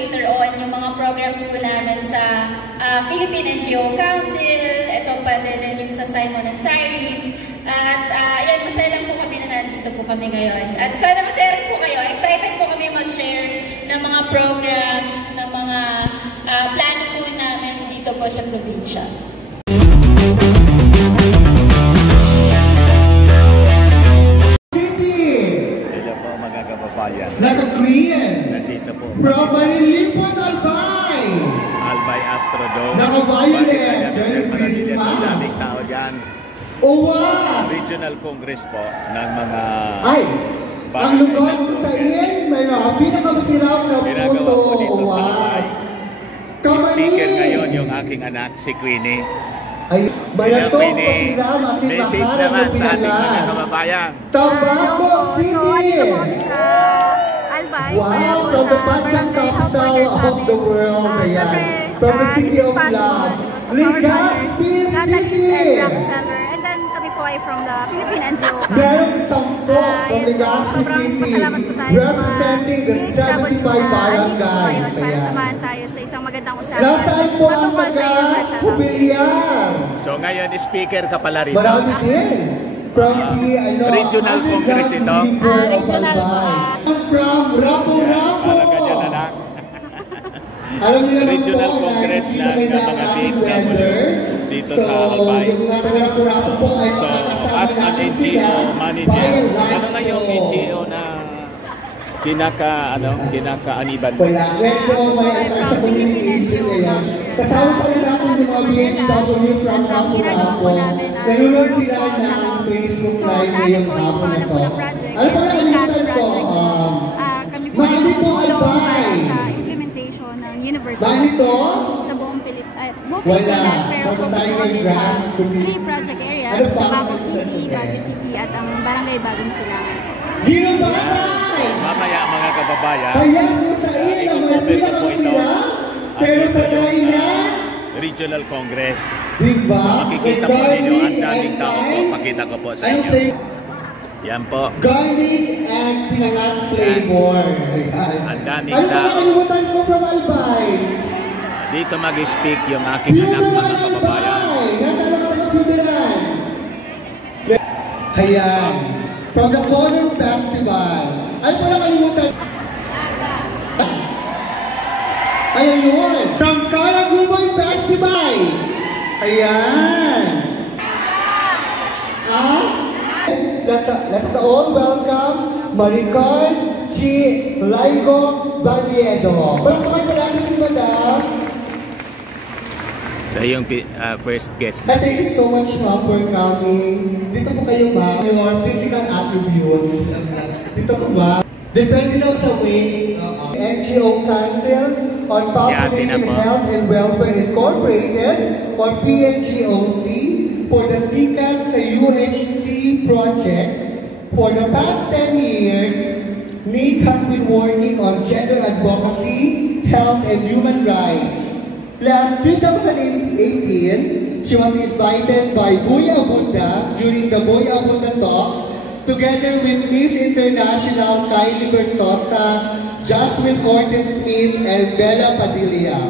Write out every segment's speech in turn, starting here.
later on yung mga programs po namin sa Philippine NGO Council, ito pa din yung sa Simon and Siren. At ayan, masaya lang po kami na nandito po kami ngayon. At sana masaya rin po kayo. Excited po kami mag-share ng mga programs, ng mga plano po namin dito po sa probinsya. Naka-Korean. Nandito po. From Manilipon, Albay. Albay Astrodome. Naka-Violet. Merry Christmas. Daming tao dyan. Uwas. Regional Congress po ng mga... Ay, ang lugar kung sa iyan, may mga pinakamasirap na puto. Uwas. Speaker ngayon yung aking anak, si Queenie. Ay, mayatong pasiram at message naman sa ating mga kababayan. Tobacco City! So, andito po kami sa Albay. Wow, from the Pansang capital of the world. Ayan. From the city of love. Legazpi City! And then kami po ay from the Philippine NGO. Meron sampo from Legazpi City. Representing the 75 barangays. Para samahan tayo sa isang magandang usapan. Nasaan po ang taga-Hubilian? So ngayon, speaker ka pala rito. Marami din. From the Regional Congress ito. Regional From Rapo-Rapo. Alam niyo naman Regional po Congress na ng mga PXW dito sa Albay. So, as an NGO manager, ano na yung NGO na kinaka-aniban mo? Wala. Medyo may sa communication ngayon. Kasama pa rin natin yung mga BHW from Rapo-Rapo. Nanonood sila ng Facebook Live ngayong hapon na to. Ano pa na kalimutan ko? Mali po Albay! University. Manito? Sa buong Pilipinas, pero focus po kami sa 3 project areas, Tobacco City, Baguio City, at ang Barangay Bagong Silangan. Ginabay! Mamaya mga kababayan, kaya nyo sa iyo, may pinakasira, pero sa na Regional Congress. Diba? Makikita po ninyo ang daming tao po. Pakita ko po sa inyo. Yan po. Garlic and pinangat flavor. Ang daming ano tao. pa nakalimutan ko from Albay? Dito mag-speak yung aking anak mga kababayan. Nasaan ang nakapibiran? Ayan. From the Corner Festival. Ano pa nakalimutan? Ayan yun. From Caraguboy Festival. Ayan. Let us all welcome Maricar G. Laigo Valiedo. Palakpakan pa natin si Madam. So yung first guest. Thank you so much, ma'am, for coming. Dito po kayo, ma'am. Your physical attributes. Dito po ba? Depende daw sa weight. NGO Council on Population Health and Welfare Incorporated or PNGOC for the SICAD sa UHC project. For the past 10 years, Nick has been working on gender advocacy, health, and human rights. Last 2018, she was invited by Boy Abunda during the Boy Abunda Talks together with Miss International Kylie Versosa, Jasmine Cortez-Smith, and Bella Padilla.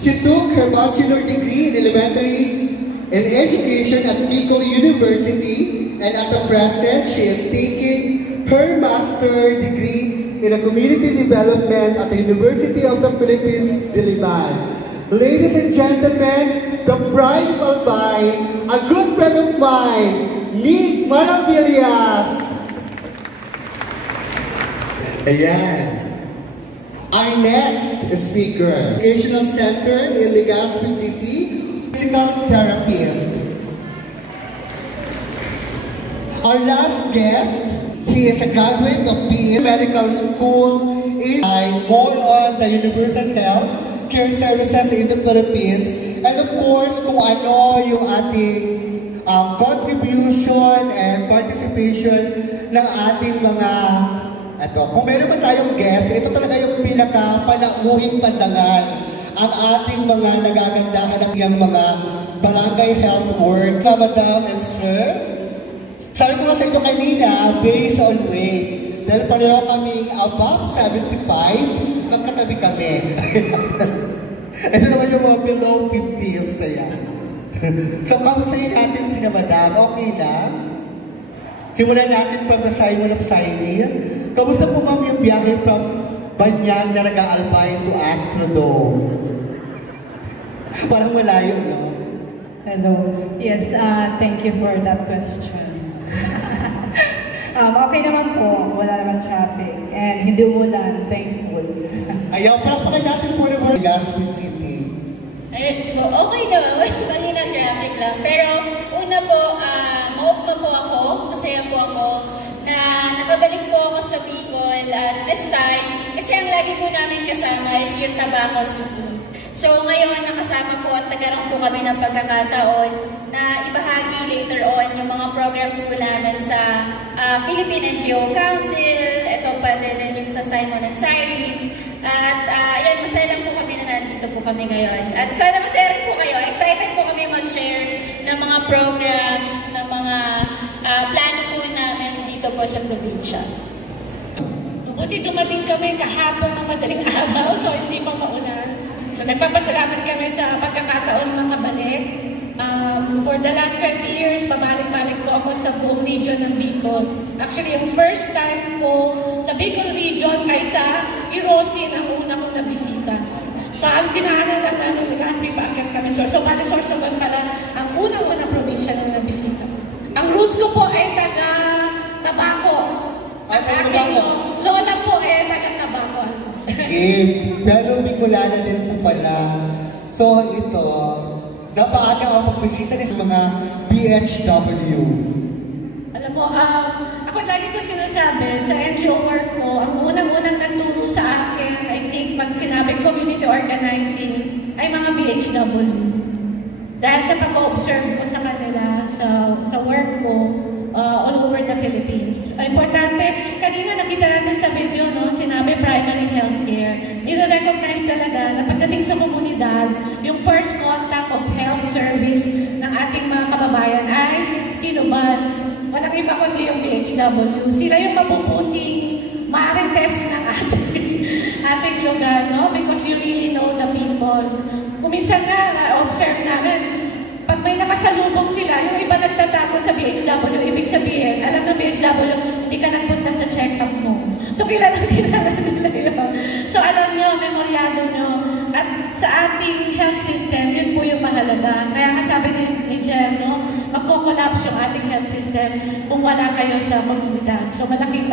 She took her bachelor degree in elementary education at Nicol University, and at the present, she is taking her master degree in community development at the University of the Philippines, Diliman. Ladies and gentlemen, the pride of Albay, a good friend of mine, Nick Maravillas. Ayan. Our next speaker, Educational Center in Legazpi City, physical therapist. Our last guest, he is a graduate of PE Medical School in more on the universal health care services in the Philippines. And of course, kung ano yung ating contribution and participation ng ating mga kung meron ba tayong guest, ito talaga yung pinaka-panauhing pandangan ang ating mga nagagandahan at yung mga barangay health work. Madam and sir, sabi ko nga sa inyo kanina, based on weight, dahil pareho kaming above 75, magkatabi katabi kami. Ito naman yung mga below 50s, saya. So, kamustahin natin si Madam. Okay na? Simulan natin from the Simon of Cyrene. Kamusta po ma'am yung biyahe from Banyang na nag-aalpine to Astrodome? Parang malayo, no? Hello. Yes, thank you for that question. Okay naman po. Wala naman traffic. And hindi umulan. Thankful. Ayaw, palakpakan natin po naman Legazpi City. Okay na. Kanina traffic lang. Pero una po, maupma po ako. Masaya po ako na nakabalik po ako sa Bicol at this time. Kasi ang lagi po namin kasama is yung Tabaco City. So ngayon nakasama po at nagkaroon po kami ng pagkakataon na ibahagi later on yung mga programs po namin sa Philippine NGO Council, ito pa din yung sa Simon and Cyrene. At yan, masaya lang po kami na nandito po kami ngayon. At sana masaya rin po kayo. Excited po kami mag-share ng mga programs, ng mga plano po namin dito po sa probinsya. Buti dumating kami kahapon ng madaling araw, so hindi pa maulan. So nagpapasalamat kami sa pagkakataon makabalik. For the last 20 years, pabalik-balik po ako sa buong region ng Bicol. Actually, yung first time ko sa Bicol region ay sa Irosin ang una kong nabisita. So, halos dinaanan lang namin Legazpi, paakyat kami Sorsogon. Sorsogon pala ang unang-unang probinsya na nabisita. Ang roots ko po ay taga-Tabaco. Ang aking lola po ay taga-Tabaco. Pero Bicolana din po pala. So ito, napaaga ang pagbisita sa mga BHW. Alam mo, ako lagi ko sinasabi sa NGO work ko, ang unang-unang nagturo sa akin, I think, pag sinabing community organizing, ay mga BHW. Dahil sa pag-observe ko sa kanila, sa work ko, all over the Philippines. Importante, kanina nakita natin sa video, no, sinabi primary healthcare. Nire-recognize talaga na pagdating sa komunidad, yung first contact of health service ng ating mga kababayan ay sino ba? Walang iba kundi yung BHW. Sila yung mapuputing marites ng ating lugar, no? Because you really know the people. Kuminsan na, observe namin, pag may nakasalubong sila, yung iba nagtatago sa BHW, ibig sabihin, alam ng BHW, hindi ka nagpunta sa check-up mo. So, kilala nila yun. So, alam nyo, memoryado nyo. At sa ating health system, yun po yung mahalaga. Kaya nga sabi ni Jem, no, magko-collapse yung ating health system kung wala kayo sa komunidad. So, malaking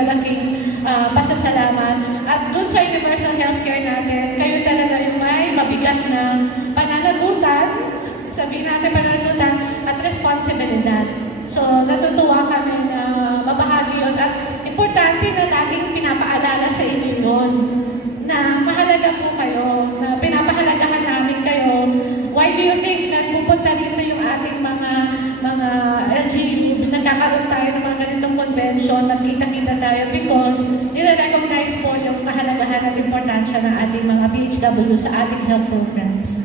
pasasalamat. At dun sa universal healthcare natin, kayo talaga yung may mabigat na pananagutan, sabihin natin pananagutan at responsibilidad. So, natutuwa kami na mabahagi yun at importante na laging pinapaalala sa inyo yun na mahalaga po kayo, na pinapahalagahan namin kayo. Why do you think na pupunta dito yung ating mga LGU, nagkakaroon tayo ng mga ganitong convention, nagkita-kita tayo because nire-recognize po yung kahalagahan at importansya ng ating mga BHW sa ating health programs.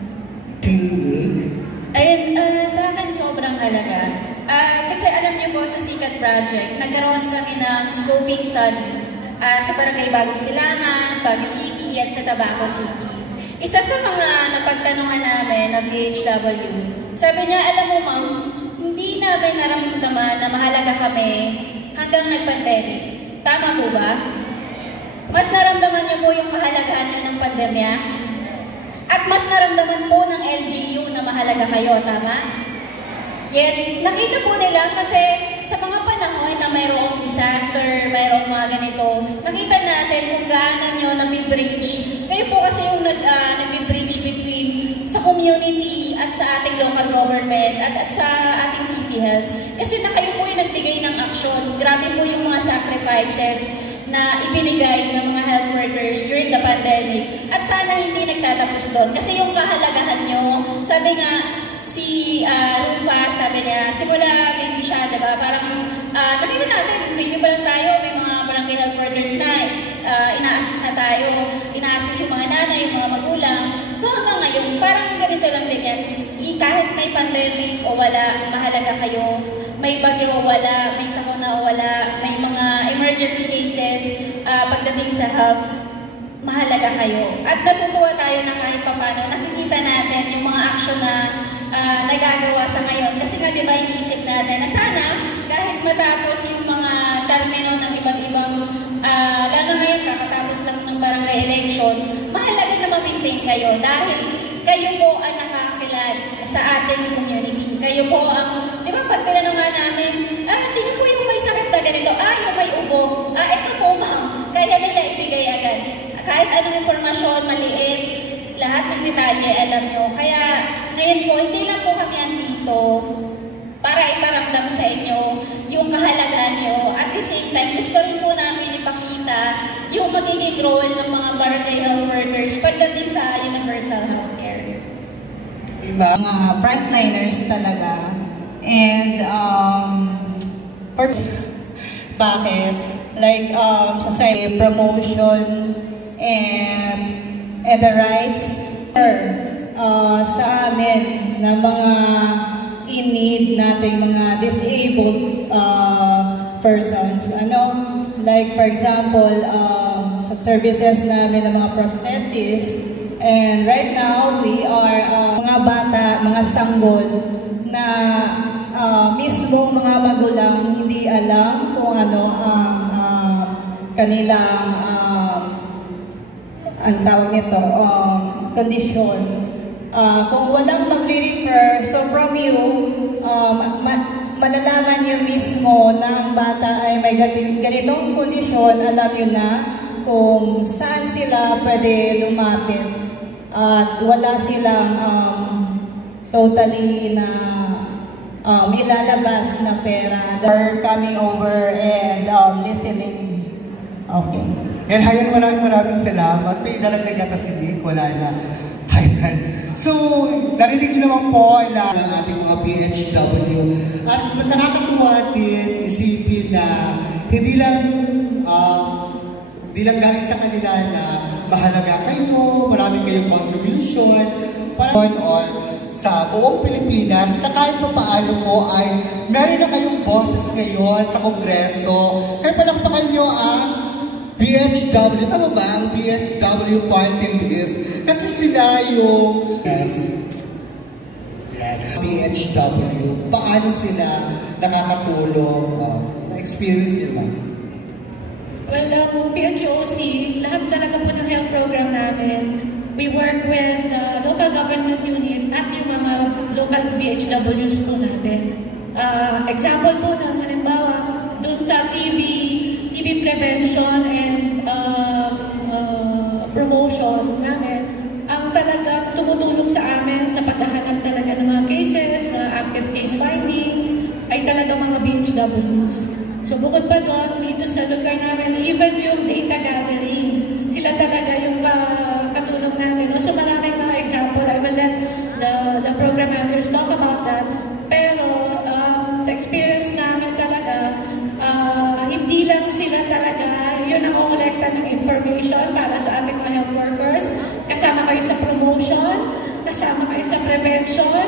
Ayun, sa akin sobrang halaga. Kasi alam niyo po sa Sikat Project, nagkaroon kami ng scoping study sa Barangay Bagong Silangan, Baguio City at sa Tabaco City. Isa sa mga napagtanungan namin na BHW, sabi niya, alam mo ma'am, hindi namin naramdaman na mahalaga kami hanggang nag-pandemic. Tama po ba? Mas naramdaman niyo po yung kahalagahan niyo ng pandemya? At mas naramdaman po ng LGU na mahalaga kayo, tama? Yes, nakita po nila kasi sa mga panahon na mayroong disaster, mayroong mga ganito, nakita natin kung gaano nyo nami-bridge. Kayo po kasi yung nag-bridge between sa community at sa ating local government at sa ating city health. Kasi na kayo po yung nagbigay ng aksyon. Grabe po yung mga sacrifices na ibinigay ng mga health workers during the pandemic. At sana hindi nagtatapos doon. Kasi yung kahalagahan nyo, sabi nga, si Rufa, sabi niya, simula baby siya, diba? Parang nakita natin, baby pa lang tayo, may mga barangay health workers na ina-assist na tayo, ina-assist yung mga nanay, yung mga magulang. So hanggang ngayon, parang ganito lang din yan. Kahit may pandemic o wala, mahalaga kayo. May bagyo o wala, may sakuna o wala, may mga emergency cases pagdating sa health, mahalaga kayo. At natutuwa tayo na kahit papano, nakikita natin yung mga action na nagagawa sa ngayon. Kasi nga, di ba, iniisip natin na sana, kahit matapos yung mga termino ng iba't ibang, lalo ngayon, kakatapos lang ng barangay elections, mahalaga na ma-maintain kayo dahil kayo po ang nakakilala sa ating community. Kayo po ang, di ba, pag tinanong nga namin, sino po yung may sakit na ganito? Yung may ubo. Ito po, ma'am. Kaya nila ibigay agad. Kahit anong impormasyon, maliit, lahat ng detalye, alam nyo. Kaya, ngayon po, hindi lang po kami andito para iparamdam sa inyo yung kahalagaan nyo. At the same time, gusto rin po namin ipakita yung magiging role ng mga barangay health workers pagdating sa universal healthcare. Mga frontliners talaga. And, bakit? Like, sa side promotion and the rights sa amin na mga in-need natin, mga disabled persons. Like, for example, sa services namin ng mga prosthesis. And right now, we are mga bata, mga sanggol na mismo mga magulang hindi alam kung ano ang kanilang ang tawag nito, kondisyon. Kung walang magre-refer, so from you, malalaman nyo mismo na ang bata ay may ganitong kondisyon, alam nyo na kung saan sila pwede lumapit at wala silang totally na ilalabas na pera. They're coming over and listening. Okay. And hayan, maraming salamat. May nalaglag na si Nick, wala na. Hayan. So, narinig nyo naman po na ang ating mga PHW. At nakakatuwa din isipin na hindi lang galing sa kanila na mahalaga kayo, marami kayong contribution, or sa buong Pilipinas, na kahit pa paano po ay meron na kayong boses ngayon sa Kongreso. Kaya palakpakan nyo ang PHW, tama ba? Ang PHW party list. Kasi sila yung PHW. Paano sila nakakatulong? Experience nyo ba? Well, PNGOC, lahat talaga po ng health program namin, we work with local government unit at yung mga local BHWs po natin. Example po nun, halimbawa, dun sa TB prevention and promotion namin, ang talagang tumutulong sa amin sa paghahanap talaga ng mga cases, mga active case findings, ay talaga mga BHWs. So bukod pa doon, dito sa lugar namin, even yung data gathering, sila talaga yung katulong natin. So maraming mga example, I will let the program managers talk about that. Pero sa experience namin talaga, hindi lang sila talaga yun ang kolekta ng information para sa ating mga health workers. Kasama kayo sa promotion, kasama kayo sa prevention,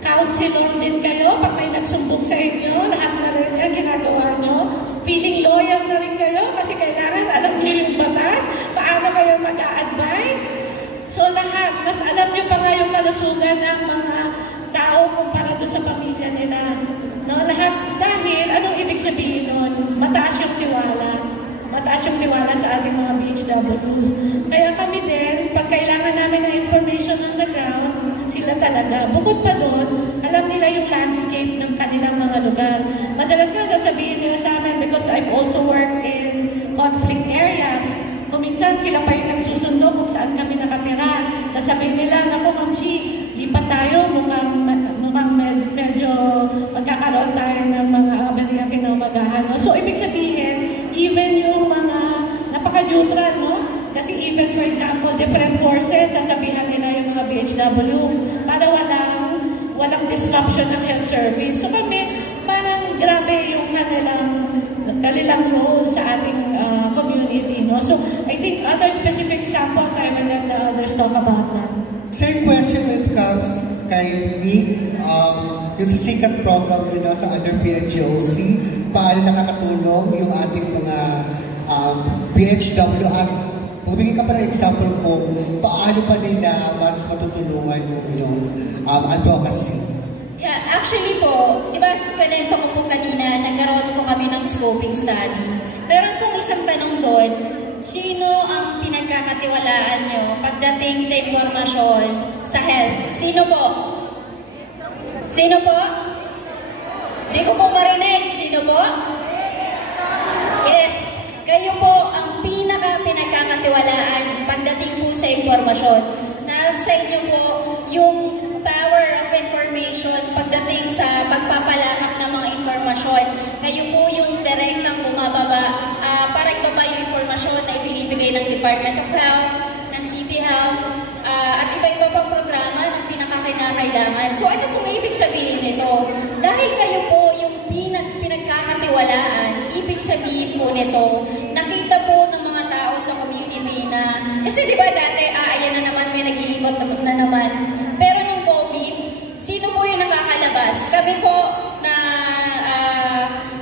counselor din kayo pag may nagsumbong sa inyo, lahat na rin yan ginagawa nyo. Feeling loyal na rin kayo kasi kailangan alam nyo yung batas, paano kayo mag-a-advise. So lahat, mas alam nyo pa nga yung kalusugan ng mga tao kumpara doon sa pamilya nila. No, lahat dahil, anong ibig sabihin nun? Mataas yung tiwala. Mataas yung tiwala sa ating mga BHWs. Kaya kami din, pag kailangan namin ng information on the ground, sila talaga. Bukod pa doon, alam nila yung landscape ng kanilang mga lugar. Madalas nga sasabihin nila sa amin, because I've also worked in conflict areas, kuminsan sila pa yung nagsusundo kung saan kami nakatira. Sasabihin nila, naku Ma'am Chi, lipat tayo, mukhang medyo magkakaroon tayo ng mga aberya kinamagahan. No? So, ibig sabihin, even yung mga napaka-neutral, no? Kasi even, for example, different forces, sasabihan nila yung mga BHW para walang disruption ng health service. So kami, parang grabe yung kanilang role sa ating community. No? So I think other specific examples, I will let the others talk about that. Same question when it comes kay Nick, yung sa SICAT program nyo sa under PNGOC, paano nakakatulong yung ating mga PHW at Magbigay ka pa ng example kung paano pa din na mas matutulungan yung advocacy. Yeah, actually po, di ba, kanento ko po kanina, nagkaroon po kami ng scoping study. Meron pong isang tanong doon, sino ang pinagkakatiwalaan nyo pagdating sa impormasyon sa health? Sino po? Sino po? Hindi ko po marinig. Sino po? Yes. Kayo po ang pinagkakatiwalaan pagdating po sa impormasyon. Nasa inyo po yung power of information pagdating sa pagpapalakap ng mga impormasyon. Kayo po yung direktang bumababa para ibaba yung impormasyon na ibinibigay ng Department of Health, ng City Health, at iba-iba pang programa ng pinakakinakailangan. So ano pong ibig sabihin nito? Dahil kayo po yung pinagkakatiwalaan, ibig sabihin po nito, nakita po ng mga tao sa community na, kasi di ba dati, ayan na naman, may nag-iikot na naman. Pero nung COVID, sino po yung nakakalabas? Kami po na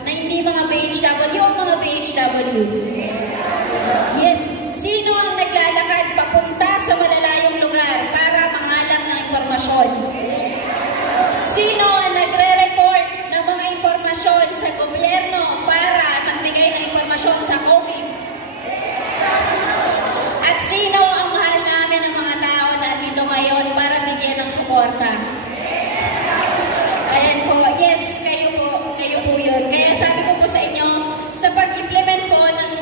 hindi mga BHW, yung mga BHW. Yes, sino ang naglalakad papunta sa malalayong lugar para mangalap ng impormasyon? Sino ang nagre-report ng mga impormasyon sa gobyerno para magbigay ng impormasyon sa COVID? At sino ang mahal namin ng mga tao na dito ngayon para bigyan ng suporta? Ayan po, yes, kayo po yun. Kaya sabi ko po sa inyo, sa pag-implement po ng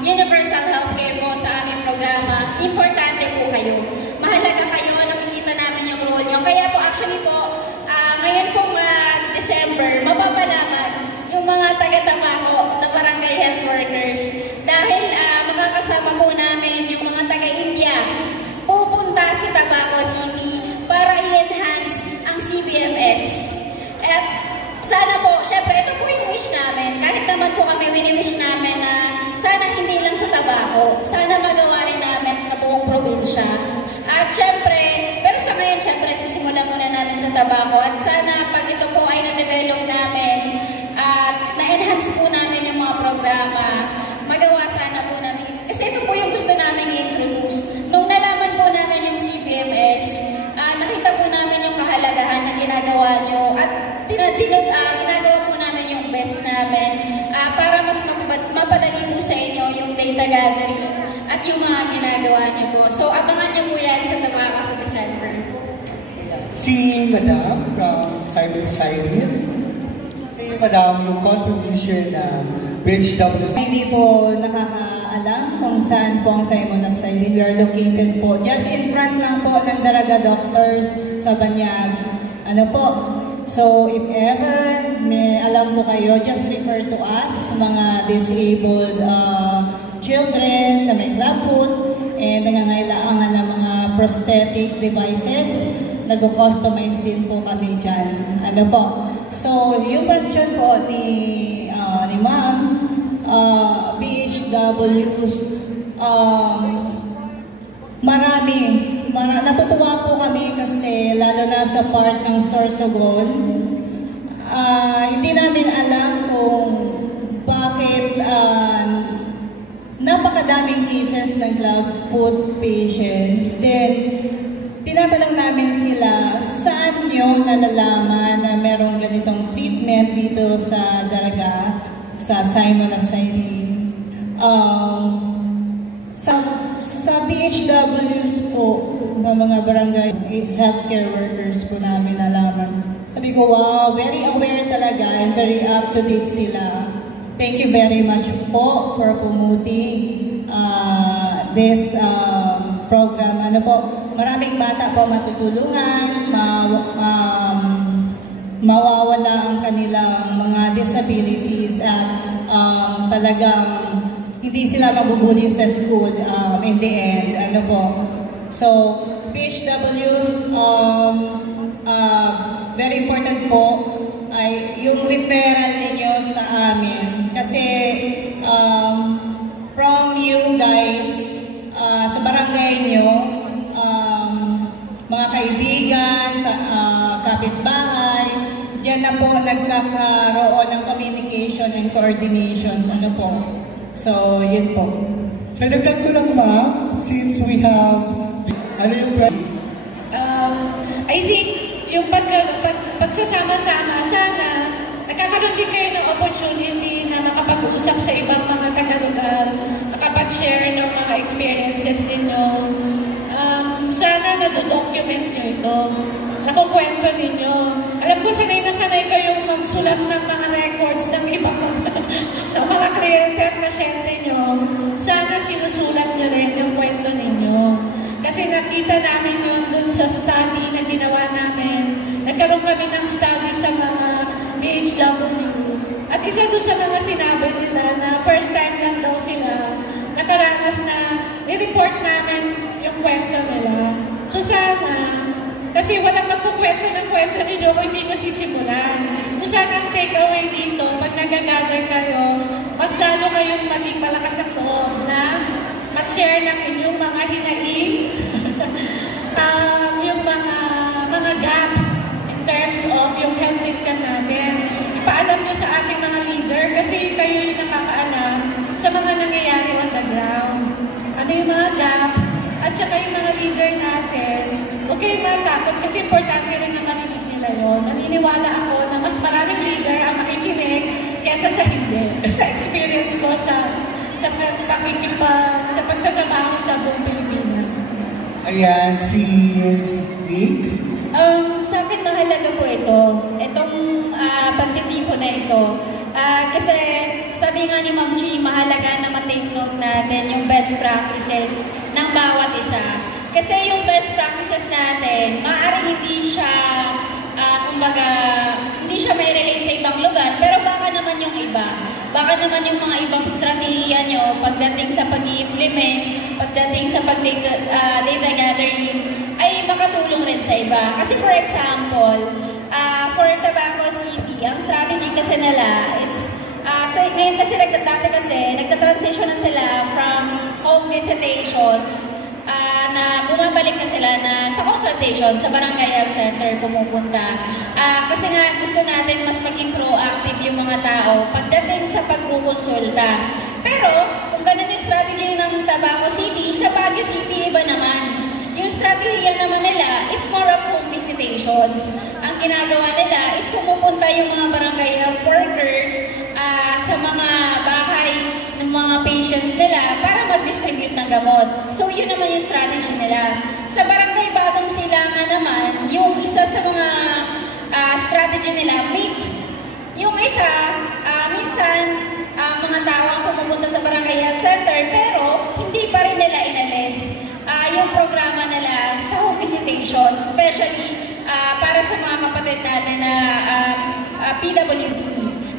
universal healthcare po sa aming programa, importante po kayo. Mahalaga kayo, nakikita namin yung role nyo. Kaya po actually po, ngayon pong December, mapapalaman yung mga taga-Tabaco na barangay health workers. Dahil makakasama po namin yung mga taga-India. Pupunta si Tabaco City para i-enhance ang CBMS. At sana po, syempre, ito po yung wish namin. Kahit naman po kami wini-wish namin na sana hindi lang sa Tabaco, sana magawa rin namin na buong probinsya. At syempre, pero sa ngayon, syempre, sisimulan muna namin sa Tabaco. At sana, pag ito po ay na-develop namin at na-enhance po namin yung mga programa, magawa sana po namin. Kasi ito po yung gusto namin i-introduce. Nung nalaman po namin yung CBMS, nakita po namin yung kahalagahan na ginagawa nyo at ginagawa po namin yung best namin para mas mapadali po sa inyo yung data gathering at yung mga ginagawa nyo po. So, abangan nyo po yan sa Tabaco sa December. Si Madam from Simon Siren. Si Madam, yung contribution na BHW. Hindi po nakakaalam kung saan po ang Simon of Siren. We are located po just in front lang po ng Daraga Doctors sa Banyag. Ano po? So, if ever may alam po kayo, just refer to us, mga disabled children na may clubfoot and nangangailangan ng mga prosthetic devices. Nag-customize din po kami dyan. Ano po? So, yung question po ni Ma'am, BHWs, natutuwa po kami kasi lalo na sa part ng Sorsogon, hindi namin alam kung bakit napakadaming cases ng clubfoot patients. Then, tinatanong namin sila, saan nyo nalalaman na merong ganitong treatment dito sa Daraga, sa Simon of Siren? Sa BHWs po, sa mga barangay healthcare workers po namin nalaman. Sabi ko, wow, very aware talaga and very up-to-date sila. Thank you very much po for promoting this program. Ano po, maraming bata po matutulungan, mawawala ang kanilang mga disabilities at talagang hindi sila mabubuli sa school in the end. Ano po. So, PHWs, very important po ay yung referral ninyo sa amin. Kasi from you guys, sa barangay nyo, mga kaibigan, sa kapitbahay, dyan na po nagkakaroon ng communication and coordinations. Ano po. So, yun po. So, dagdag ko lang, ma'am, since we have, ano yung I think yung pagsasama-sama, sana nakakaroon din kayo ng opportunity na makapag-usap sa ibang mga taga-lugar, makapag-share ng mga experiences ninyo. Sana na-document nyo ito, nakukwento ninyo. Alam ko, sanay na sanay kayong magsulat ng mga records ng ibang ng mga kliyente at pasyente nyo. Sana sinusulat nyo rin yung kwento ninyo. Kasi nakita namin yun dun sa study na ginawa namin. Nagkaroon kami ng study sa mga BHW. At isa doon sa mga sinabi nila na first time lang daw sila nakaranas na ni-report namin yung kwento nila. So sana, kasi walang magkukwento ng kwento ninyo kung hindi nyo sisimulan. So sana ang takeaway dito, pag nag-gather kayo, mas lalo kayong maging malakas ang loob na mag-share ng inyong mga hinaing, yung mga gaps in terms of yung health system natin. Ipaalam nyo sa ating mga leader kasi kayo yung nakakaalam sa mga nangyayari on the ground. Ano yung mga gaps at saka yung mga leader natin. Huwag kayong matakot kasi importante rin na marinig nila yun. Naniniwala ako na mas maraming leader ang makikinig kesa sa hindi. Sa experience ko sa pagtatrabaho sa buong Pilipinas. Ayan, si Nick. Sa akin mahalaga po ito. Itong pagtitipon na ito. Kasi sabi nga ni Ma'am Chi, mahalaga na ma-take note natin yung best practices ng bawat isa. Kasi yung best practices natin, maaaring hindi siya, hindi siya may relate sa ibang lugar, pero baka naman yung iba. Baka naman yung mga ibang strategiya nyo pagdating sa pag-i-implement, pagdating sa data gathering, ay makatulong rin sa iba. Kasi for example, for Tabaco City, ang strategy kasi nila is, ngayon kasi nagta-transition na sila from home visitations, na bumabalik na sila na sa consultation sa Barangay Health Center pumupunta. Kasi nga gusto natin mas maging proactive yung mga tao pagdating sa pagkukonsulta. Pero kung ganun yung strategy ng Tabaco City, sa Baguio City iba naman. Yung strategy naman nila is more of home visitations. Ang ginagawa nila is pumupunta yung mga barangay health workers sa mga bahay ng mga patients nila para mag-distribute ng gamot. So, yun naman yung strategy nila. Sa Barangay Bagong Silangan naman, yung isa sa mga strategy nila, mixed. Yung isa, minsan, mga tao ang pumupunta sa Barangay Health Center, pero hindi pa rin nila inalis yung programa nila sa home visitation, especially para sa mga kapatid natin na PWD.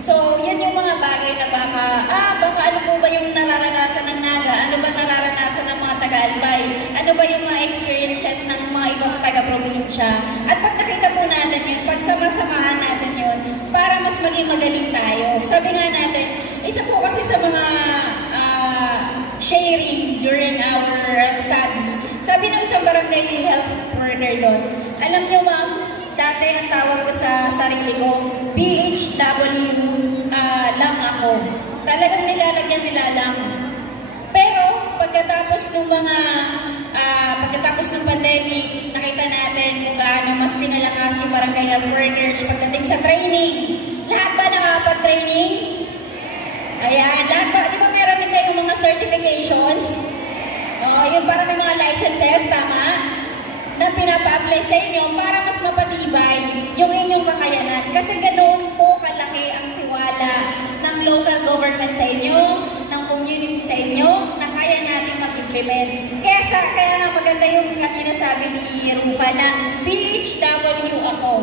So, yun yung mga bagay na baka ano po ba yung nararanasan ng Naga? Ano ba nararanasan ng mga taga-Albay? Ano ba yung mga experiences ng mga ibang taga-probinsya? At pag nakita po natin yun, pagsama-samahan natin yun, para mas maging magaling tayo. Sabi nga natin, isa po kasi sa mga sharing during our study, sabi ng isang barangay health worker doon, alam nyo ma'am, dati ang tawag ko sa sarili ko, BHW lang ako. Talagang nilalagyan nila lang. Pero pagkatapos ng pandemic, nakita natin kung gaano mas pinalakas yung barangay health workers pagdating sa training. Lahat ba nakapag-training? Ayan, lahat ba? Di ba meron din kayong mga certifications? Yung parang may mga licenses, tama? Na pinapa-apply sa inyo para mas mapatibay yung inyong kakayanan. Kasi ganoon po kalaki ang tiwala ng local government sa inyo, ng community sa inyo, na kaya natin mag-implement. Kaya nga maganda yung kanina sabi ni Rufa na BHW ako.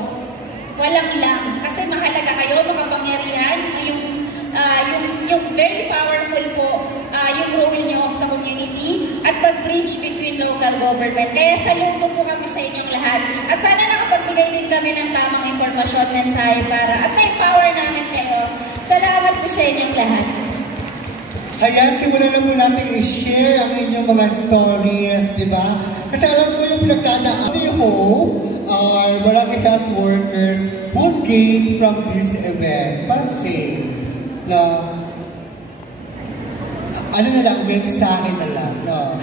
Walang lang. Kasi mahalaga kayo, makapangyarihan, yung very powerful po yung role nyo sa community at pag-bridge between local government. Kaya saludo po kami sa inyong lahat. At sana nakapagbigay din kami ng tamang impormasyon, mensahe para at na-empower namin kayo. Salamat po sa inyong lahat. Ayan, simulan na po natin i-share ang inyong mga stories, di ba? Kasi alam ko yung pinagdadaan. I hope our barangay health workers would gain from this event. Parang say, na ano na lang, mensahe na lang, no?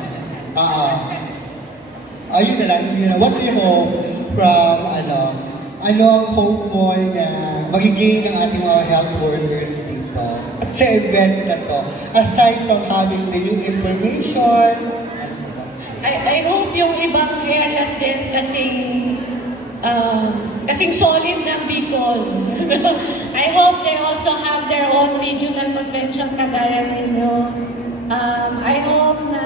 Ayun na lang, what do you hope from, ano ang hope mo na magiging ng ating mga health workers dito sa event na to? Aside from having the new information, I hope yung ibang areas din kasing solid ng Bicol. I hope they also have their own regional convention kagaya ninyo. I hope na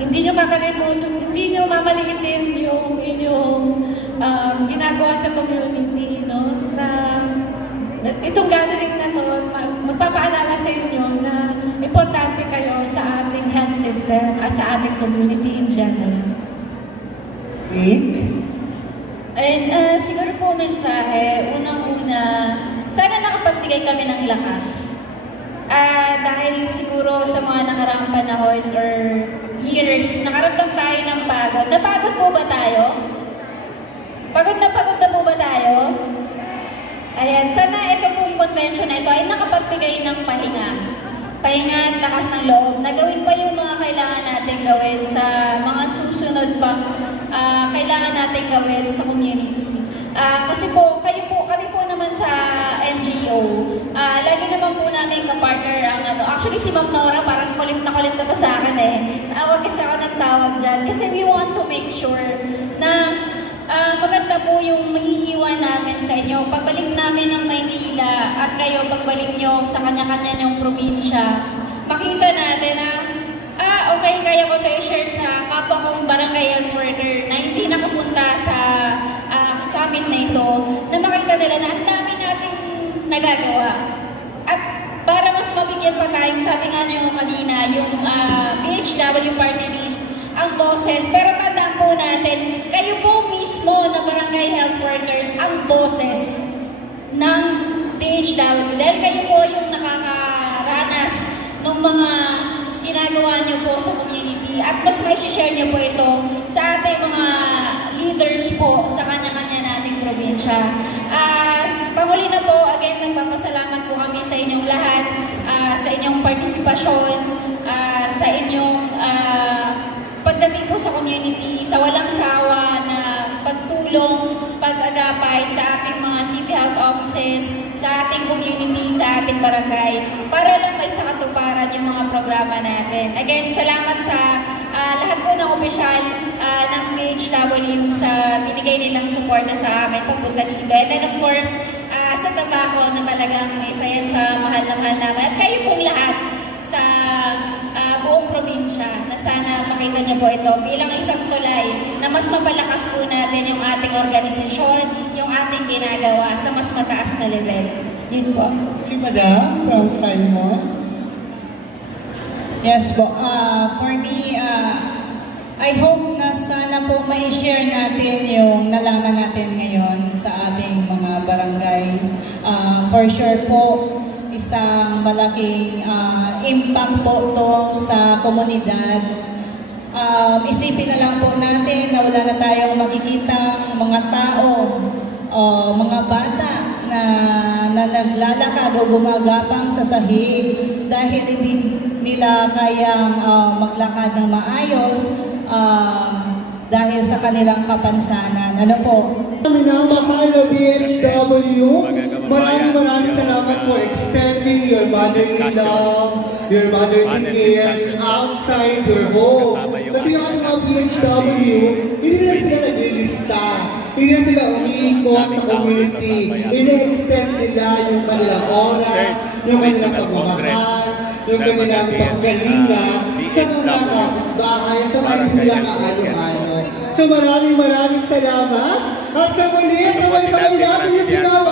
hindi nyo kakalimutan, hindi nyo mamaliitin yung inyong ginagawa sa community, no? Na itong gathering na to, magpapaalala sa inyo na importante kayo sa ating health system at sa ating community in general. Nick? And siguro po mensahe, unang-una, sana nakapagbigay kami ng lakas. Dahil siguro sa mga nakaraang panahon or years, nakaramdam tayo ng pagod. Napagod po ba tayo? Pagod na po ba tayo? Ayan, sana ito pong convention na ito ay nakapagbigay ng pahinga. Pahinga at lakas ng loob na gawin pa yung mga kailangan natin gawin sa mga susunod pang kailangan natin gawin sa community. Kasi po, kami po naman sa NGO, lagi naman po namin kapartner ang actually si Ma'am Nora parang kulit na to sa akin eh. Huwag kasi ako ng tawag dyan. Kasi we want to make sure na maganda po yung maiiwan namin sa inyo. Pagbalik namin ng Maynila at kayo pagbalik nyo sa kanya-kanya nyong probinsya, makita natin na okay, kaya ko to i-share sa kapwa kong barangay health worker na hindi nakapunta sa summit na ito, na makita nila na ang dami nating nagagawa. At para mas mabigyan pa tayong, sabi nga niyo kanina, yung BHW party list, ang boses. Pero tandaan po natin, kayo po mismo na barangay health workers, ang boses ng BHW. Dahil kayo po yung nakakaranas ng mga ginagawa niyo po sa community at mas may share niyo po ito sa ating mga leaders po sa kanya-kanya nating probinsya. Panghuli na po, again, nagpapasalamat po kami sa inyong lahat, sa inyong partisipasyon, sa inyong pagdating po sa community, sa walang sawa na pagtulong, pag-agapay sa ating mga city health offices, sa ating community, sa ating barangay, para lang may sa katuparan yung mga programa natin. Again, salamat sa lahat po ng opisyal ng BHW sa binigay nilang suporta sa amin pagpunta dito. And then of course, sa Tabaco na talagang isa yan sa mahal na mahal namin. At kayo pong lahat sa buong probinsya na sana makita niyo po ito bilang isang tulay na mas mapalakas po natin yung ating organisasyon, yung ating ginagawa sa mas mataas na level. Yun po. Si Madam from Simon. Yes po. For me, I hope na sana po mai-share natin yung nalaman natin ngayon sa ating mga barangay. For sure po, isang malaking impact po ito sa komunidad. Isipin na lang po natin na wala na tayong makikitang mga tao, mga bata na naglalakad o gumagapang sa sahig dahil hindi nila kayang maglakad ng maayos dahil sa kanilang kapansanan. Ano po? Minamahal na BHW, maraming salamat for extending your motherly love, your motherly care outside your home. Kasi yung ating mga BHW, hindi nila sila naglilista, hindi nila sila umiikot sa community, ini-extend nila yung kanilang oras, yung kanilang pagmamahal, yung kanilang paggalingan sa mga kapitbahay, sa mga hindi nila kaano-ano. So maraming salamat. At sa muli, sabay-sabay natin yung sinaw